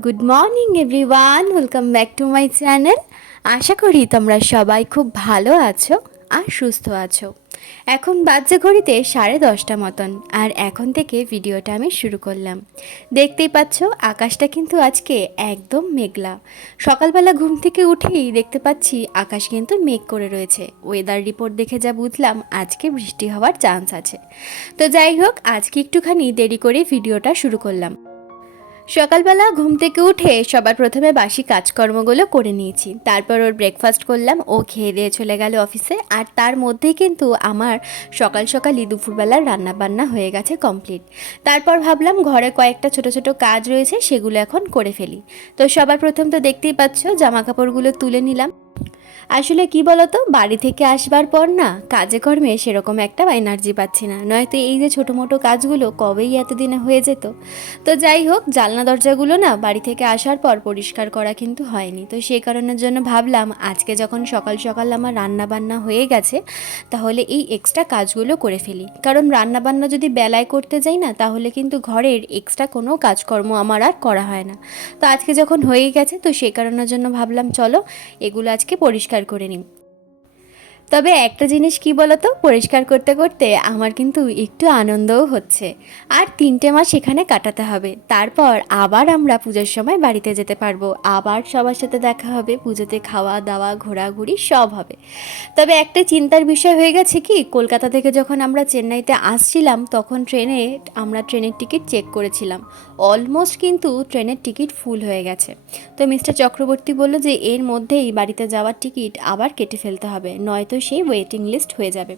Good morning everyone welcome back to my channel আশা করি তোমরা সবাই খুব ভালো আছো আর সুস্থ আছো। এখন বাজে ঘড়িতে সাড়ে দশটা মতন, আর এখন থেকে ভিডিওটা আমি শুরু করলাম। দেখতেই পাচ্ছ, আকাশটা কিন্তু আজকে একদম মেঘলা। সকালবেলা ঘুম থেকে উঠেই দেখতে পাচ্ছি, আকাশ কিন্তু মেঘ করে রয়েছে। ওয়েদার রিপোর্ট দেখে যা বুঝলাম, আজকে বৃষ্টি হওয়ার চান্স আছে। তো যাই হোক, আজকে একটুখানি দেরি করে ভিডিওটা শুরু করলাম। সকালবেলা ঘুম থেকে উঠে সবার প্রথমে বাসি কাজকর্মগুলো করে নিয়েছি। তারপর ওর ব্রেকফাস্ট করলাম, ও খেয়ে দিয়ে চলে গেল অফিসে আর তার মধ্যেই কিন্তু আমার সকাল সকালই দুপুরবেলার রান্না বান্না হয়ে গেছে কমপ্লিট তারপর ভাবলাম ঘরে কয়েকটা ছোট ছোট কাজ রয়েছে, সেগুলো এখন করে ফেলি। তো সবার প্রথম তো দেখতেই পাচ্ছ জামা কাপড়গুলো তুলে নিলাম। আসলে কি বলতো, বাড়ি থেকে আসবার পর না কাজে কর্মে সেরকম একটা এনার্জি পাচ্ছি না। নয়তো এই যে ছোটো মোটো কাজগুলো কবেই এতদিনে হয়ে যেত। তো যাই হোক, জানলা দরজাগুলো না বাড়ি থেকে আসার পর পরিষ্কার করা কিন্তু হয়নি। তো সেই কারণের জন্য ভাবলাম, আজকে যখন সকাল সকাল আমার রান্না বান্না হয়ে গেছে, তাহলে এই এক্সট্রা কাজগুলো করে ফেলি। কারণ রান্না বান্না যদি বেলায় করতে যাই না, তাহলে কিন্তু ঘরের এক্সট্রা কোনো কাজকর্ম আমার আর করা হয় না। তো আজকে যখন হয়ে গেছে, তো সেই কারণের জন্য ভাবলাম, চলো এগুলো আজকে পরিষ্কার করে নিই তবে একটা জিনিস কি বলতো? পরিষ্কার করতে করতে আমার কিন্তু একটু আনন্দও হচ্ছে। আর তিনটে মাস এখানে কাটাতে হবে। তারপর আবার আমরা পুজোর সময় বাড়িতে যেতে পারব। আবার সবার সাথে দেখা হবে। পুজোতে খাওয়া, দাওয়া, ঘোরাঘুরি সব হবে। তবে একটা চিন্তার বিষয় হয়ে গেছে কি? কলকাতা থেকে যখন আমরা চেন্নাইতে আসছিলাম, তখন ট্রেনে আমরা ট্রেনের টিকিট চেক করেছিলাম। অলমোস্ট কিন্তু ট্রেনের টিকিট ফুল হয়ে গেছে। তো মিস্টার চক্রবর্তী বলল যে, এর মধ্যেই বাড়িতে যাওয়ার টিকিট আবার কেটে ফেলতে হবে। নয়তো সেই ওয়েটিং লিস্ট হয়ে যাবে।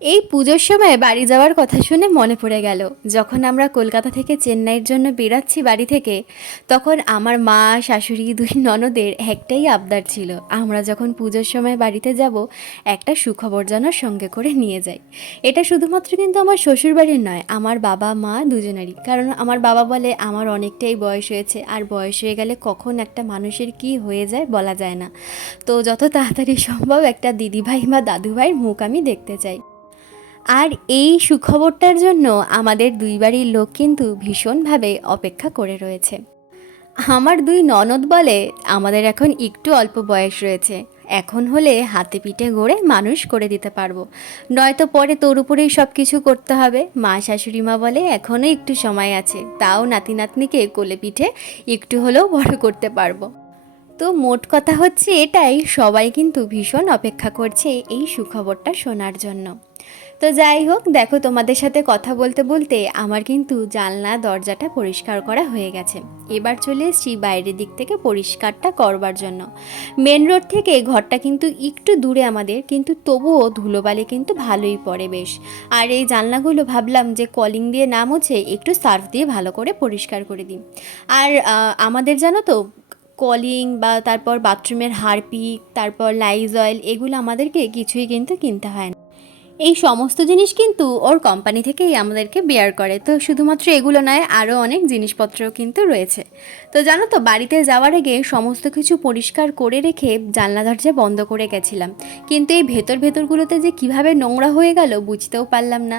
এই পুজোর সময় বাড়ি যাওয়ার কথা শুনে মনে পড়ে গেল। যখন আমরা কলকাতা থেকে চেন্নাইয়ের জন্য বেরাচ্ছি বাড়ি থেকে, তখন আমার মা, শাশুড়ি, দুই ননদের একটাই আবদার ছিল। আমরা যখন পুজোর সময় বাড়িতে যাব, একটা সুখবর যেন সঙ্গে করে নিয়ে যাই। এটা শুধুমাত্র কিন্তু আমার শ্বশুর বাড়ির নয়, আমার বাবা, মা দুজনেরই। কারণ আমার বাবা বলে, আমার অনেকটাই বয়স হয়েছে, আর বয়স হয়ে গেলে কখন একটা মানুষের কি হয়ে যায় বলা যায় না। তো যত তাড়াতাড়ি সম্ভব একটা দিদিভাই বা দাদুভাইয়ের মুখ আমি দেখতে চাই। আর এই সুখবরটার জন্য আমাদের দুই বাড়ির লোক কিন্তু ভীষণভাবে অপেক্ষা করে রয়েছে। আমার দুই ননদ বলে আমাদের এখন একটু অল্প বয়স রয়েছে। এখন হলে হাতে পিঠে গড়ে মানুষ করে দিতে পারব। নয়তো পরে তোর উপরেই সব কিছু করতে হবে। মা শাশুড়ি মা বলে এখনও একটু সময় আছে। তাও নাতি নাতনিকে কোলে পিঠে একটু হলেও বড় করতে পারব। তো মোট কথা হচ্ছে এটাই, সবাই কিন্তু ভীষণ অপেক্ষা করছে এই সুখবরটা শোনার জন্য। তো যাই হোক, দেখো তোমাদের সাথে কথা বলতে বলতে আমার কিন্তু জানলা দরজাটা পরিষ্কার করা হয়ে গেছে। এবার চলে এসেছি বাইরের দিক থেকে পরিষ্কারটা করবার জন্য। মেন রোড থেকে ঘরটা কিন্তু একটু দূরে আমাদের, কিন্তু তবুও ধুলোবালি কিন্তু ভালোই পড়ে বেশ। আর এই জানলাগুলো ভাবলাম যে কলিং দিয়ে নাম হচ্ছে একটু সার্ফ দিয়ে ভালো করে পরিষ্কার করে দিই। আর আমাদের জানো তো, কলিং বা তারপর বাথরুমের হারপিক, তারপর লাইজ অয়েল এগুলো আমাদেরকে কিছুই কিন্তু কিনতে হয় না। এই সমস্ত জিনিস কিন্তু ওর কোম্পানি থেকেই আমাদেরকে বেয়ার করে। তো শুধুমাত্র এগুলো নয় আরও অনেক জিনিসপত্র কিন্তু রয়েছে। তো জানো তো, বাড়িতে যাওয়ার আগে সমস্ত কিছু পরিষ্কার করে রেখে জানলা দরজা বন্ধ করে গেছিলাম। কিন্তু এই ভেতর ভেতরগুলোতে যে কীভাবে নোংরা হয়ে গেল বুঝতেও পারলাম না।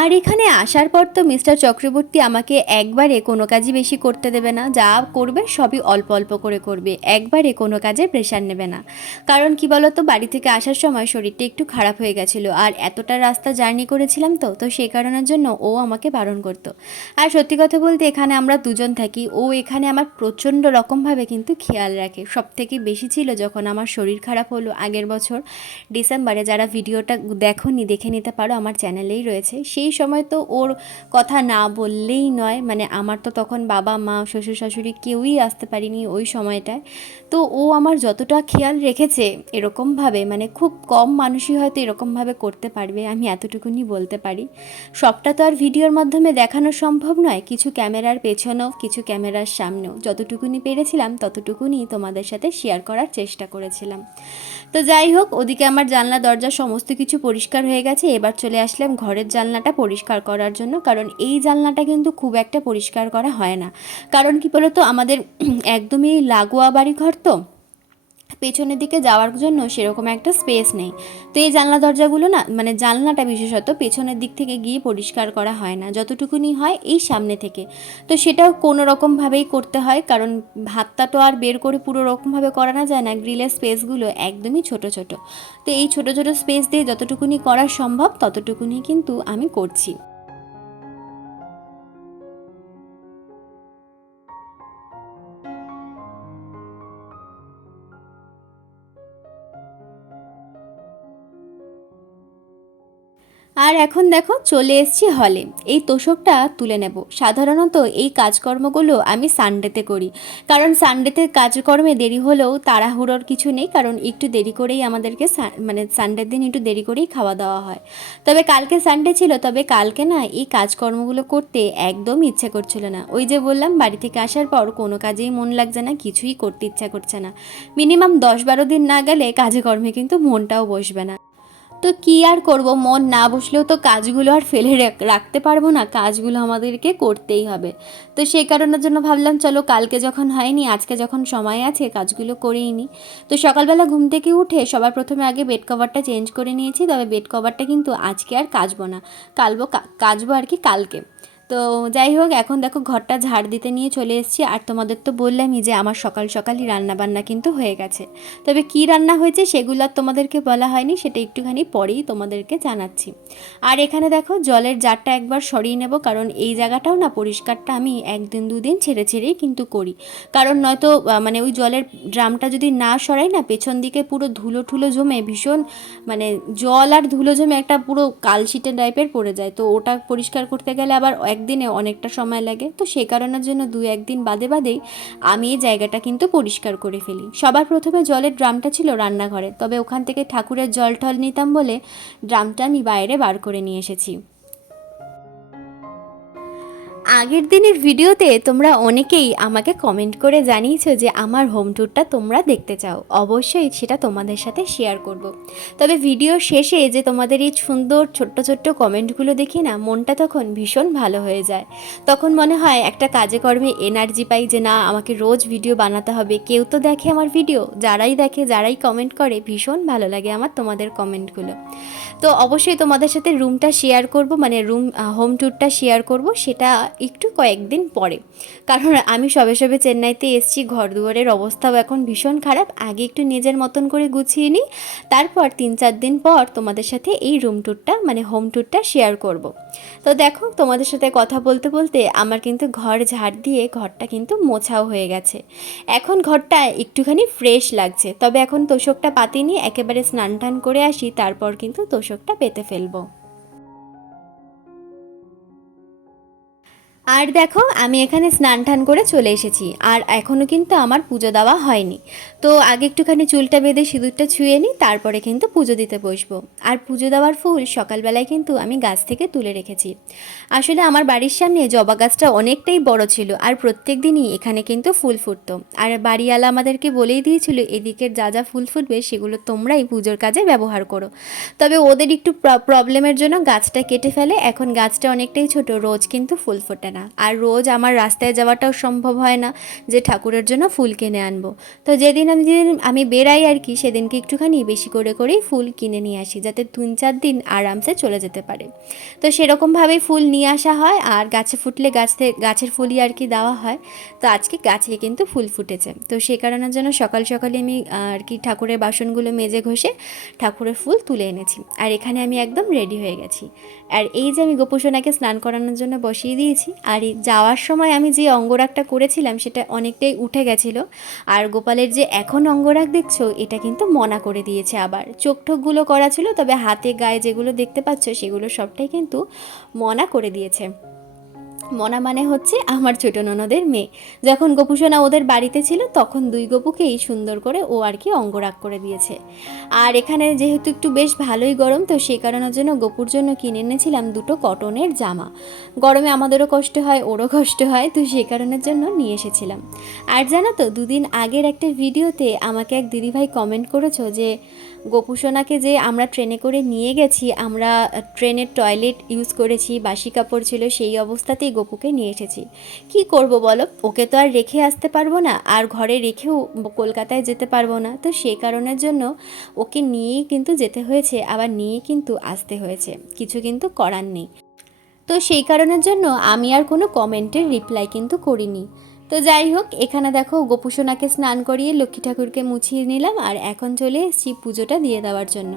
আর এখানে আসার পর তো মিস্টার চক্রবর্তী আমাকে একবারে কোনো কাজই বেশি করতে দেবে না। যা করবে সবই অল্প অল্প করে করবে। একবারে কোনো কাজে প্রেশার নেবে না। কারণ কি বলতো, বাড়ি থেকে আসার সময় শরীরটা একটু খারাপ হয়ে গেছিল। আর এতটা রাস্তা জার্নি করেছিলাম তো তো সেই কারণের জন্য ও আমাকে বারণ করতো। আর সত্যি কথা বলতে এখানে আমরা দুজন থাকি। ও এখানে আমার প্রচণ্ড রকমভাবে কিন্তু খেয়াল রাখে। সব থেকে বেশি ছিল যখন আমার শরীর খারাপ হলো আগের বছর। ডিসেম্বরে যারা ভিডিওটা দেখোনি, দেখে নিতে পারো, আমার চ্যানেলেই রয়েছে। সেই সময় তো ওর কথা না বললেই নয়। মানে আমার তো তখন বাবা, মা, শ্বশুর শাশুড়ি কেউই আসতে পারিনি ওই সময়টায়। তো ও আমার যতটা খেয়াল রেখেছে এরকমভাবে মানে খুব কম মানুষই হয়তো এরকমভাবে করতে পারবে, আমি এতটুকুনি বলতে পারি। সবটা তো আর ভিডিওর মাধ্যমে দেখানো সম্ভব নয়, কিছু ক্যামেরার পেছনেও, কিছু ক্যামেরার সামনেও। যতটুকুনি পেরেছিলাম, ততটুকুনি তোমাদের সাথে শেয়ার করার চেষ্টা করেছিলাম। তো যাই হোক, ওদিকে আমার জানলা, দরজা সমস্ত কিছু পরিষ্কার হয়ে গেছে, এবার চলে আসলাম ঘরের জানলাটা পরিষ্কার করার জন্য, কারণ এই জানলাটা কিন্তু খুব একটা পরিষ্কার করা হয় না। কারণ কি বলতো? আমাদের একদমই লাগোয়া বাড়ি ঘর তো। পেছনের দিকে যাওয়ার জন্য সেরকম একটা স্পেস নেই। তো এই জানলা দরজাগুলো না মানে জানলাটা বিশেষত পেছনের দিক থেকে গিয়ে পরিষ্কার করা হয় না, যতটুকুনি হয় এই সামনে থেকে। তো সেটাও কোনো রকমভাবেই করতে হয়, কারণ ভাতটা তো আর বের করে পুরো রকমভাবে করানো যায় না, গ্রিলের স্পেসগুলো একদমই ছোট ছোট। তো এই ছোট ছোট স্পেস দিয়ে যতটুকুনি করা সম্ভব, ততটুকুনি কিন্তু আমি করছি। আর এখন দেখো চলে এসেছি হলে এই তোষকটা তুলে নেব। সাধারণত এই কাজকর্মগুলো আমি সানডেতে করি। কারণ সানডেতে কাজকর্মে দেরি হলেও তাড়াহুড়োর কিছু নেই, কারণ একটু দেরি করেই আমাদেরকে মানে সানডের দিন একটু দেরি করেই খাওয়া দাওয়া হয়। তবে কালকে সানডে ছিল, তবে কালকে না এই কাজকর্মগুলো করতে একদম ইচ্ছে করছিল না। ওই যে বললাম, বাড়ি থেকে আসার পর কোনো কাজেই মন লাগছে না, কিছুই করতে ইচ্ছা করছে না। মিনিমাম দশ বারো দিন না গেলে কাজে কর্মে কিন্তু মনটাও বসবে না। তো কি আর করব? মন না বসলেও তো কাজগুলো আর ফেলে রাখ- রাখতে পারব না। কাজগুলো আমাদেরকে করতেই হবে। তো সেই কারণের জন্য ভাবলাম, চলো কালকে যখন হয়নি, আজকে যখন সময় আছে, কাজগুলো করেই নিই তো সকালবেলা ঘুম থেকে উঠে সবার প্রথমে আগে বেড কভারটা চেঞ্জ করে নিয়েছি। তবে বেড কভারটা কিন্তু আজকে আর কাচবো না। কালবো কাচবো আর কি কালকে। তো যাই হোক, এখন দেখো ঘরটা ঝাড় দিতে নিয়ে চলে এসেছি। আর তোমাদের তো বললামই যে আমার সকাল সকালই রান্না বান্না কিন্তু হয়ে গেছে। তবে কি রান্না হয়েছে সেগুলো আর তোমাদেরকে বলা হয়নি, সেটা একটুখানি পরেই তোমাদেরকে জানাচ্ছি। আর এখানে দেখো জলের জারটা একবার সরিয়ে নেব, কারণ এই জায়গাটাও না পরিষ্কারটা আমি একদিন দুদিন ছেড়ে ছেড়েই কিন্তু করি। কারণ নয়তো মানে ওই জলের ড্রামটা যদি না সরাই না, পেছন দিকে পুরো ধুলো ঠুলো জমে ভীষণ মানে জল আর ধুলো জমে একটা পুরো কালশিটে টাইপের পড়ে যায়। তো ওটা পরিষ্কার করতে গেলে আবার একদিনে অনেকটা সময় লাগে, তো সে কারণের জন্য দু একদিন বাদে বাদেই আমি এই জায়গাটা কিন্তু পরিষ্কার করে ফেলি। সবার প্রথমে জলের ড্রামটা ছিল রান্নাঘরে, তবে ওখান থেকে ঠাকুরের জল টল নিতাম বলে ড্রামটা আমি বাইরে বার করে নিয়ে এসেছি। আগের দিনের ভিডিওতে তোমরা অনেকেই আমাকে কমেন্ট করে জানিয়েছো যে আমার হোম ট্যুরটা তোমরা দেখতে চাও। অবশ্যই সেটা তোমাদের সাথে শেয়ার করব। তবে ভিডিও শেষে যে তোমাদের এই সুন্দর ছোট্ট ছোট্ট কমেন্টগুলো দেখি না, মনটা তখন ভীষণ ভালো হয়ে যায়। তখন মনে হয় একটা কাজে কর্মে এনার্জি পাই যে না, আমাকে রোজ ভিডিও বানাতে হবে। কেউ তো দেখে আমার ভিডিও যারাই দেখে, যারাই কমেন্ট করে, ভীষণ ভালো লাগে আমার তোমাদের কমেন্টগুলো তো অবশ্যই তোমাদের সাথে রুমটা শেয়ার করব মানে রুম হোম ট্যুরটা শেয়ার করব। সেটা একটু কয়েকদিন পরে। কারণ আমি সবে সবে চেন্নাইতে এসেছি ঘর দুয়ারের অবস্থাও এখন ভীষণ খারাপ। আগে একটু নিজের মতন করে গুছিয়ে নিই, তারপর তিন চার দিন পর তোমাদের সাথে এই রুম ট্যুরটা মানে হোম ট্যুরটা শেয়ার করব। তো দেখো, তোমাদের সাথে কথা বলতে বলতে আমার কিন্তু ঘর ঝাড় দিয়ে ঘরটা কিন্তু মোছাও হয়ে গেছে। এখন ঘরটা একটুখানি ফ্রেশ লাগছে, তবে এখন তোষকটা পাতিনি, একেবারে স্নান টান করে আসি, তারপর কিন্তু তোষকটা পেতে ফেলব। আর দেখো, আমি এখানে স্নান টান করে চলে এসেছি। আর এখনও কিন্তু আমার পুজো দেওয়া হয়নি। তো আগে একটুখানি চুলটা বেঁধে সিঁদুরটা ছুঁয়ে নিই, তারপরে কিন্তু পুজো দিতে বসবো। আর পুজো দেওয়ার ফুল সকালবেলায় কিন্তু আমি গাছ থেকে তুলে রেখেছি। আসলে আমার বাড়ির সামনে জবা গাছটা অনেকটাই বড় ছিল আর প্রত্যেক দিনই এখানে কিন্তু ফুল ফুটতো। আর বাড়িওয়ালা আমাদেরকে বলেই দিয়েছিল, এদিকের যা যা ফুল ফুটবে সেগুলো তোমরাই পুজোর কাজে ব্যবহার করো। তবে ওদের একটু প্রবলেমের জন্য গাছটা কেটে ফেলে, এখন গাছটা অনেকটাই ছোট, রোজ কিন্তু ফুল ফোটে না। আর রোজ আমার রাস্তায় যাওয়াটাও সম্ভব হয় না যে ঠাকুরের জন্য ফুল কিনে আনব। তো যেদিন আমি যেদিন আমি বেরাই আর কি, সেদিনকে একটুখানি বেশি করে, করেই ফুল কিনে নিয়ে আসি, যাতে তিন চার দিন আরামসে চলে যেতে পারে। তো সেরকমভাবেই ফুল নিয়ে আসা হয়, আর গাছে ফুটলে গাছ গাছের ফুলই আর কি দেওয়া হয়। তো আজকে গাছে কিন্তু ফুল ফুটেছে। তো সে কারণের জন্য সকাল সকালে আমি, আর কি, ঠাকুরের বাসনগুলো মেজে ঘষে ঠাকুরের ফুল তুলে এনেছি। আর এখানে আমি একদম রেডি হয়ে গেছি। আর এই যে আমি গোপুসোনাকে স্নান করানোর জন্য বসিয়ে দিয়েছি আর যাওয়ার সময় আমি যে অঙ্গরাগটা করেছিলাম, সেটা অনেকটাই উঠে গেছিল। আর গোপালের যে এখন অঙ্গরাগ দেখছ, এটা কিন্তু মনা করে দিয়েছে আবার। চোখ ঠোকগুলো করা ছিল, তবে হাতে, গায়ে যেগুলো দেখতে পাচ্ছ, সেগুলো সবটাই কিন্তু মনা করে দিয়েছে। মনা মানে হচ্ছে আমার ছোট ননদের মেয়ে। যখন গোপুসোনা ওদের বাড়িতে ছিল, তখন দুই গপুকেই সুন্দর করে ও আর কি অঙ্গরাগ করে দিয়েছে। আর এখানে যেহেতু একটু বেশ ভালোই গরম, তো সেই কারণের জন্য গপুর জন্য কিনে এনেছিলাম দুটো কটনের জামা। গরমে আমাদেরও কষ্ট হয়, ওরও কষ্ট হয়, তো সেই কারণের জন্য নিয়ে এসেছিলাম। আর জানো তো, দুদিন আগের একটা ভিডিওতে আমাকে এক দিদিভাই কমেন্ট করেছ যে গোপুসোনাকে যে আমরা ট্রেনে করে নিয়ে গেছি, আমরা ট্রেনের টয়লেট ইউজ করেছি, বাসি কাপড় ছিল, সেই অবস্থাতেই গোপুকে নিয়ে এসেছি। কি করব বলো? ওকে তো আর রেখে আসতে পারব না, আর ঘরে রেখেও কলকাতায় যেতে পারব না। তো সেই কারণের জন্য ওকে নিয়েই কিন্তু যেতে হয়েছে, আবার নিয়ে কিন্তু আসতে হয়েছে। কিছু কিন্তু করার নেই। তো সেই কারণের জন্য আমি আর কোনো কমেন্টের রিপ্লাই কিন্তু করিনি। তো যাই হোক, এখানে দেখো গোপুসোনাকে স্নান করিয়ে লক্ষ্মী ঠাকুরকে মুছিয়ে নিলাম আর এখন চলে এসেছি পুজোটা দিয়ে দেওয়ার জন্য।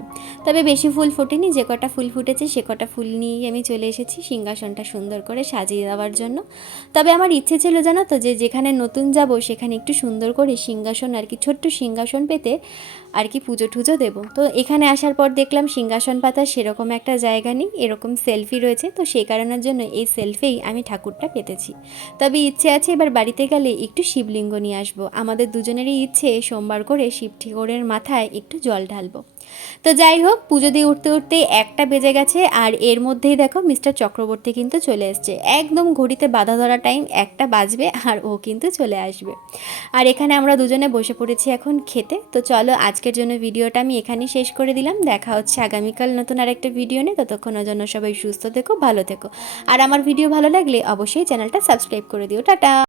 তবে বেশি ফুল ফোটেনি, যে কটা ফুল ফুটেছে সে কটা ফুল নিয়েই আমি চলে এসেছি সিংহাসনটা সুন্দর করে সাজিয়ে দেওয়ার জন্য। তবে আমার ইচ্ছে ছিল জানো তো যে যেখানে নতুন যাব সেখানে একটু সুন্দর করে সিংহাসন আর কি, ছোট্ট সিংহাসন পেতে আর কি পুজো টুজো দেবো। তো এখানে আসার পর দেখলাম সিংহাসন পাতা সেরকম একটা জায়গা নেই, এরকম সেলফি রয়েছে। তো সেই কারণের জন্য এই সেলফেই আমি ঠাকুরটা পেতেছি। তবে ইচ্ছে আছে এবার বাড়িতে গেলে একটু শিবলিঙ্গ নিয়ে আসব। আমাদের দুজনেরই ইচ্ছে সোমবার করে শিব ঠাকুরের মাথায় একটু জল ঢালবো। তো যাই হোক, পুজো দিয়ে উঠতে উঠতে একটা বেজে গেছে আর এর মধ্যেই দেখো মিস্টার চক্রবর্তী কিন্তু চলে এসছে। একদম ঘড়িতে বাধা ধরা টাইম একটা বাজবে আর ও কিন্তু চলে আসবে। আর এখানে আমরা দুজনে বসে পড়েছি এখন খেতে। তো চলো আজকের জন্য ভিডিওটা আমি এখানেই শেষ করে দিলাম। দেখা হচ্ছে আগামীকাল নতুন আর একটা ভিডিও নিয়ে। ততক্ষণের জন্য সবাই সুস্থ থেকো, ভালো থেকো। আর আমার ভিডিও ভালো লাগলে অবশ্যই চ্যানেলটা সাবস্ক্রাইব করে দিও। টাটা!